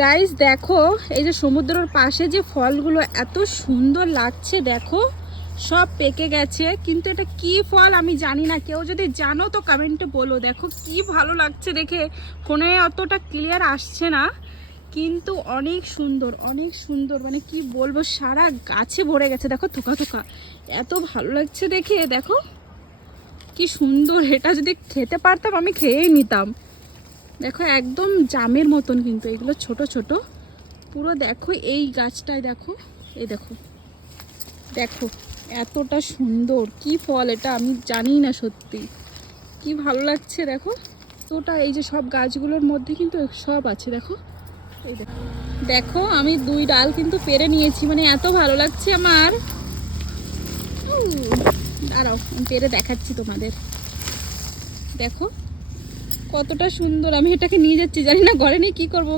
Guys দেখো, এই যে সমুদ্রের পাশে যে ফলগুলো এত সুন্দর লাগছে, দেখো সব পেকে গেছে, কিন্তু এটা কি ফল আমি জানি না। কেউ যদি জানো তো কমেন্টে বলো। দেখো কি ভালো লাগছে দেখে, ফোনে অতটা ক্লিয়ার আসছে না, কিন্তু অনেক সুন্দর অনেক সুন্দর, মানে কি বলবো, সারা গাছে ভরে গেছে। দেখো থোকা থোকা, এত ভালো লাগছে দেখে। দেখো কি সুন্দর, এটা যদি খেতে পারতাম আমি খেয়েই নিতাম। দেখো একদম জামের মতন, কিন্তু এগুলো ছোট ছোট পুরো। দেখো এই গাছটায় দেখো, এই দেখো দেখো এতটা সুন্দর, কি ফল এটা আমি জানি না, সত্যি কি ভালো লাগছে। দেখো তোটা, এই যে সব গাছগুলোর মধ্যে কিন্তু সব আছে। দেখো এই দেখো, দেখো আমি 2 ডাল কিন্তু পেরে নিয়েছি, মানে এত ভালো লাগছে আমার। দাঁড়াও আমি পেরে দেখাচ্ছি তোমাদের। দেখো কতটা সুন্দর, আমি এটাকে নিয়ে যাচ্ছি, জানি না ঘরে নিয়ে কি করবো।